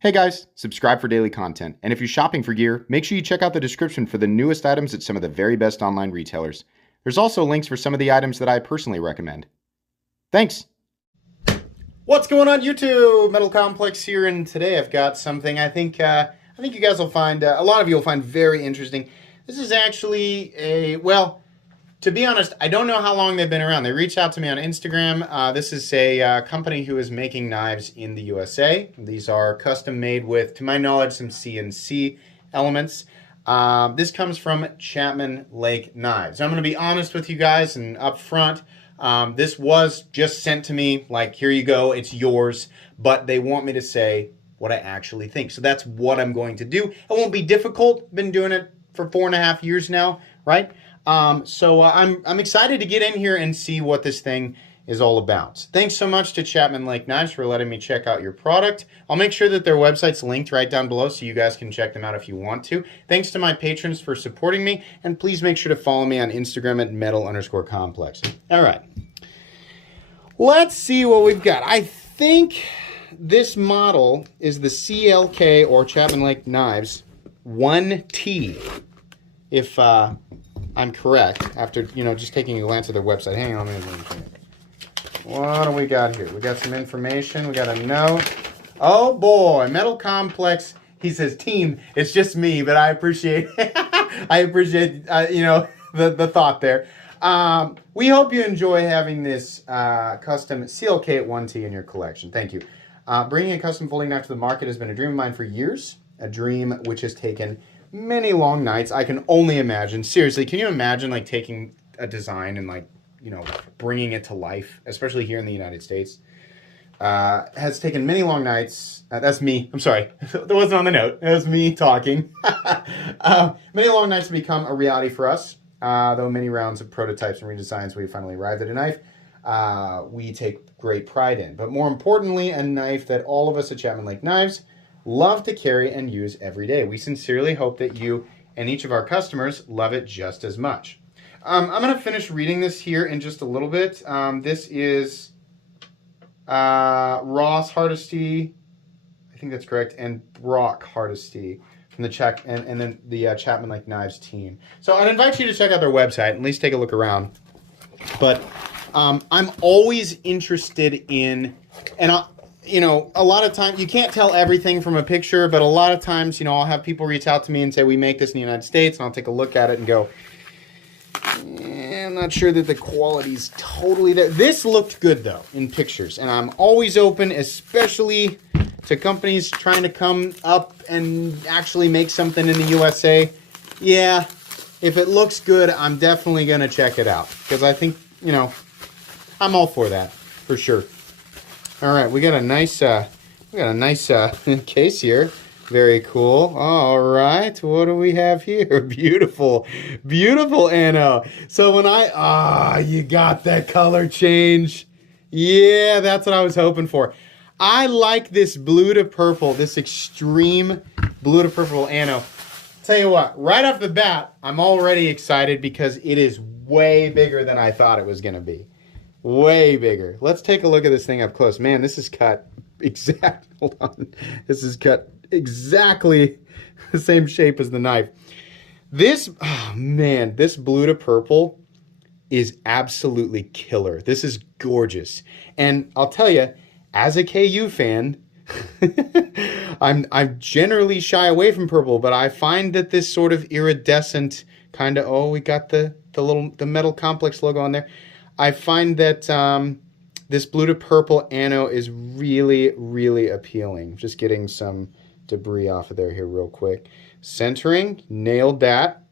Hey guys, subscribe for daily content. And if you're shopping for gear, make sure you check out the description for the newest items at some of the very best online retailers. There's also links for some of the items that I personally recommend. Thanks! What's going on YouTube? Metal Complex here, and today I've got something I think you guys will find, a lot of you will find very interesting. This is actually to be honest, I don't know how long they've been around. They reached out to me on Instagram. This is a company who is making knives in the USA. These are custom made with, to my knowledge, some CNC elements. This comes from Chapman Lake Knives. I'm going to be honest with you guys and up front. This was just sent to me, like, here you go, it's yours. But they want me to say what I actually think. So that's what I'm going to do. It won't be difficult. Been doing it for 4.5 years now, right? I'm excited to get in here and see what this thing is all about. Thanks so much to Chapman Lake Knives for letting me check out your product. I'll make sure that their website's linked right down below so you guys can check them out if you want to. Thanks to my patrons for supporting me, and please make sure to follow me on Instagram at metal_complex. All right, let's see what we've got. I think this model is the CLK, or Chapman Lake Knives 1T, if I'm correct, after, just taking a glance at their website. Hang on a minute. What do we got here? We got some information. We got a note. Oh boy, Metal Complex. He says, team, it's just me, but I appreciate the thought there. We hope you enjoy having this custom CLK at 1T in your collection. Thank you. Bringing a custom folding knife to the market has been a dream of mine for years, a dream which has taken many long nights. I can only imagine. Seriously, can you imagine like taking a design and bringing it to life, especially here in the United States? Has taken many long nights. That's me. I'm sorry. That wasn't on the note. That was me talking. Many long nights to become a reality for us. Though many rounds of prototypes and redesigns, we finally arrived at a knife we take great pride in. But more importantly, a knife that all of us at Chapman Lake Knives love to carry and use every day. We sincerely hope that you and each of our customers love it just as much. I'm going to finish reading this here in just a little bit. This is Ross Hardesty, I think that's correct, and Brock Hardesty from the and then the Chapman Lake Knives team. So I'd invite you to check out their website and at least take a look around. But I'm always interested in, and a lot of times, you can't tell everything from a picture, but a lot of times, I'll have people reach out to me and say, we make this in the United States, and I'll take a look at it and go, I'm not sure that the quality's totally there. This looked good, though, in pictures, and I'm always open, especially to companies trying to come up and actually make something in the USA. Yeah, if it looks good, I'm definitely going to check it out, because I think, I'm all for that, for sure. All right, we got a nice case here. Very cool. All right, what do we have here? Beautiful, beautiful ano. So when you got that color change. Yeah, that's what I was hoping for. I like this blue to purple, this extreme blue to purple ano. Tell you what, right off the bat, I'm already excited because it is way bigger than I thought it was gonna be. Way bigger. Let's take a look at this thing up close. Man, this is cut hold on. This is cut exactly the same shape as the knife. This blue to purple is absolutely killer. This is gorgeous. And I'll tell you, as a KU fan, I'm generally shy away from purple, but I find that this sort of iridescent kind of, we got the Metal Complex logo on there. I find that this blue to purple ano is really, really appealing. Just getting some debris off of there here real quick. Centering, nailed that.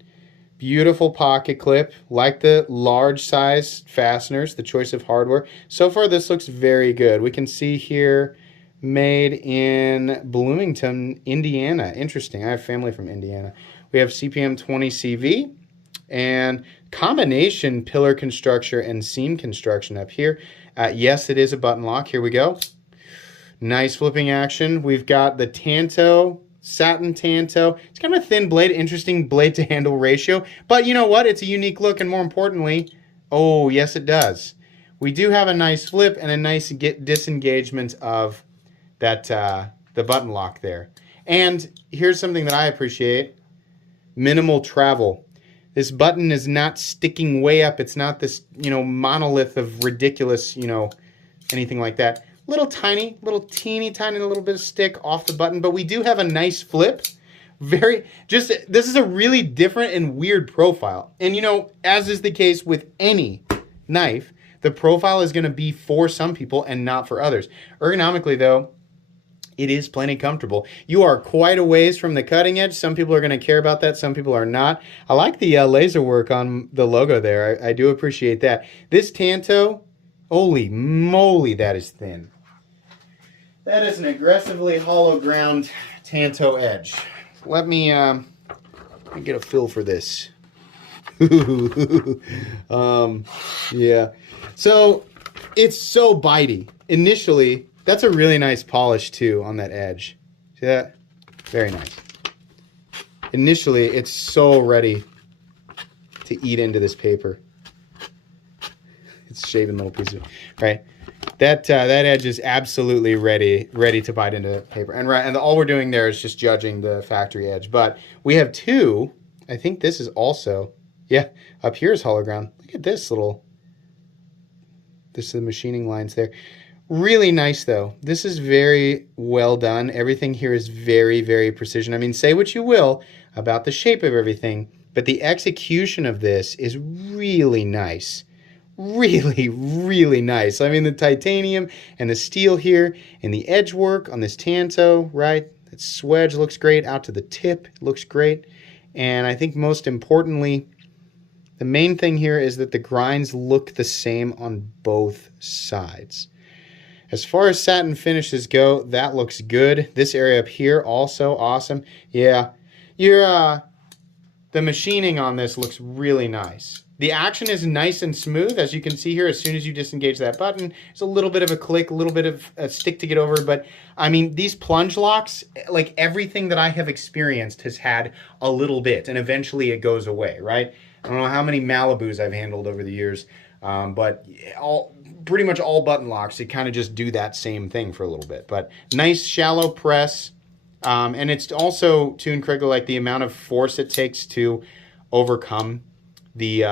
Beautiful pocket clip. Like the large size fasteners, the choice of hardware. So far this looks very good. We can see here, made in Bloomington, Indiana. Interesting. I have family from Indiana. We have CPM 20 CV. And combination pillar construction and seam construction up here. Yes, it is a button lock. Here we go. Nice flipping action. We've got the Tanto, satin Tanto. It's kind of a thin blade, interesting blade to handle ratio. But you know what? It's a unique look, and more importantly, oh, yes, it does. We do have a nice flip and a nice disengagement of that the button lock there. And here's something that I appreciate. Minimal travel. This button is not sticking way up. It's not this, monolith of ridiculous, anything like that. Little teeny tiny little bit of stick off the button, but we do have a nice flip. This is a really different and weird profile. And as is the case with any knife, the profile is going to be for some people and not for others. Ergonomically though, it is plenty comfortable. You are quite a ways from the cutting edge. Some people are going to care about that. Some people are not. I like the laser work on the logo there. I do appreciate that. This Tanto, holy moly, that is thin. That is an aggressively hollow ground Tanto edge. Let me get a feel for this. Yeah. So it's so bitey. Initially, that's a really nice polish too on that edge. See that? Very nice. Initially, it's so ready to eat into this paper. It's shaving little pieces, right? That edge is absolutely ready to bite into paper. And all we're doing there is just judging the factory edge. But we have two. I think this is also, yeah, up here is hollow ground. Look at this little, this is the machining lines there. Really nice though. This is very well done. Everything here is very, very precision. I mean, say what you will about the shape of everything, but the execution of this is really nice. Really, really nice. I mean, the titanium and the steel here and the edge work on this Tanto, right? That swedge looks great. Out to the tip, it looks great. And I think most importantly, the main thing here is that the grinds look the same on both sides. As far as satin finishes go, that looks good. This area up here, also awesome. Yeah, the machining on this looks really nice. The action is nice and smooth, as you can see here. As soon as you disengage that button, there's a little bit of a click, a little bit of a stick to get over. But I mean, these plunge locks, like everything that I have experienced has had a little bit, and eventually it goes away, right? I don't know how many Malibus I've handled over the years, but pretty much all button locks, they kind of just do that same thing for a little bit. But nice shallow press, and it's also tuned correctly, like the amount of force it takes to overcome the,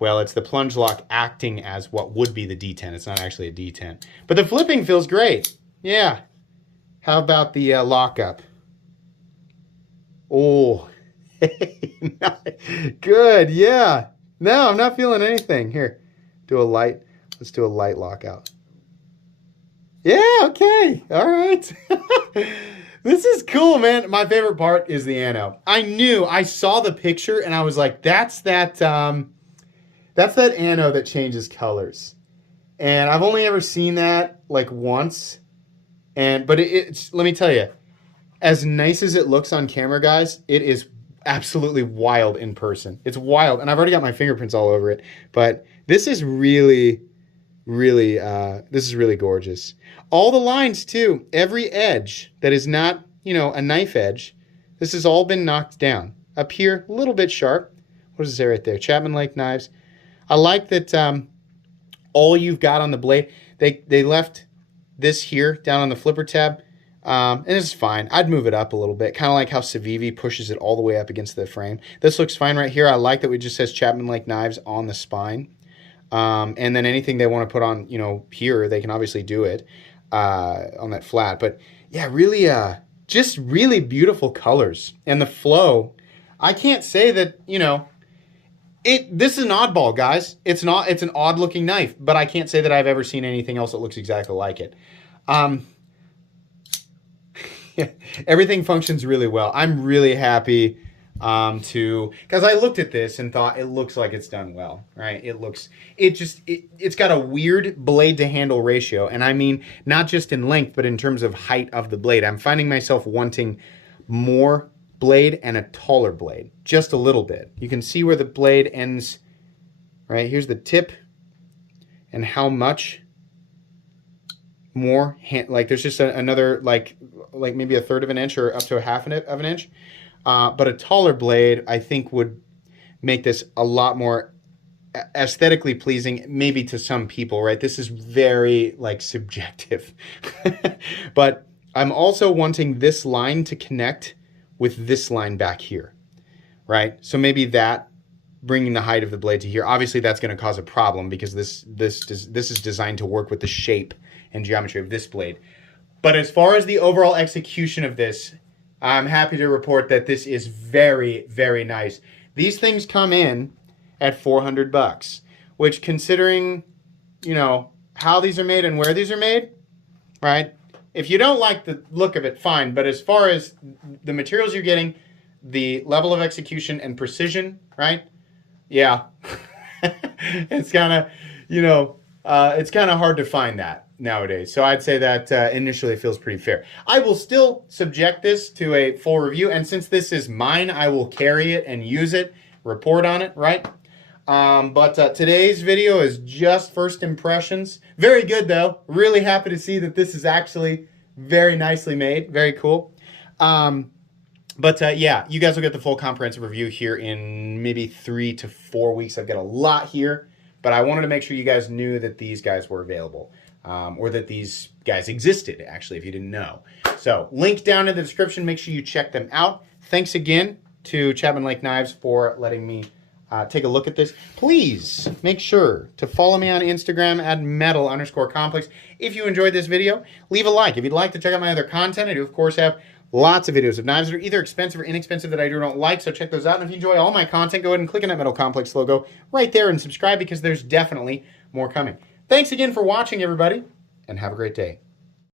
well, it's the plunge lock acting as what would be the D10. It's not actually a D10. But the flipping feels great. Yeah. How about the lockup? Oh, good, yeah. No, I'm not feeling anything. Here, let's do a light lockout. Yeah, okay, all right. This is cool, man. My favorite part is the ano. I saw the picture and I was like, that's that ano that changes colors. And I've only ever seen that like once. But it's, let me tell you, as nice as it looks on camera, guys, it is absolutely wild in person. It's wild. And I've already got my fingerprints all over it. But this is really, really, this is really gorgeous. All the lines too, every edge that is not, a knife edge, this has all been knocked down. Up here, a little bit sharp. What does it say right there? Chapman Lake Knives. I like that all you've got on the blade, they left this here down on the flipper tab, and it's fine. I'd move it up a little bit, kind of like how Civivi pushes it all the way up against the frame. This looks fine right here. I like that it just says Chapman Lake Knives on the spine. And then anything they want to put on, here, they can obviously do it on that flat. But yeah, really, just really beautiful colors. And the flow, I can't say that, this is an oddball, guys. It's an odd looking knife, but I can't say that I've ever seen anything else that looks exactly like it. Everything functions really well. I'm really happy because I looked at this and thought it looks like it's done well, right? It's got a weird blade to handle ratio. And I mean, not just in length, but in terms of height of the blade. I'm finding myself wanting more blade and a taller blade, just a little bit. You can see where the blade ends, right? Here's the tip and how much more, like there's just another, like maybe a third of an inch or up to a half of an inch. But a taller blade, I think, would make this a lot more aesthetically pleasing, maybe to some people, right? This is very, like, subjective. But I'm also wanting this line to connect with this line back here, right? So maybe that, bringing the height of the blade to here, obviously that's going to cause a problem because this is designed to work with the shape and geometry of this blade. But as far as the overall execution of this, I'm happy to report that this is very, very nice. These things come in at $400, which, considering, you know, how these are made and where these are made, right? If you don't like the look of it, fine. But as far as the materials you're getting, the level of execution and precision, right? Yeah. It's kind of, you know, it's kind of hard to find that nowadays. So I'd say that initially it feels pretty fair. I will still subject this to a full review. And since this is mine, I will carry it and use it, report on it, right? But today's video is just first impressions. Very good, though. Really happy to see that this is actually very nicely made. Very cool. Yeah, you guys will get the full comprehensive review here in maybe 3 to 4 weeks. I've got a lot here, but I wanted to make sure you guys knew that these guys were available, or that these guys existed, actually, if you didn't know. So, link down in the description. Make sure you check them out. Thanks again to Chapman Lake Knives for letting me take a look at this. Please make sure to follow me on Instagram at metal_complex. If you enjoyed this video, leave a like. If you'd like to check out my other content, I do, of course, have lots of videos of knives that are either expensive or inexpensive that I do or don't like, so check those out. And if you enjoy all my content, go ahead and click on that Metal Complex logo right there and subscribe, because there's definitely more coming. Thanks again for watching, everybody, and have a great day.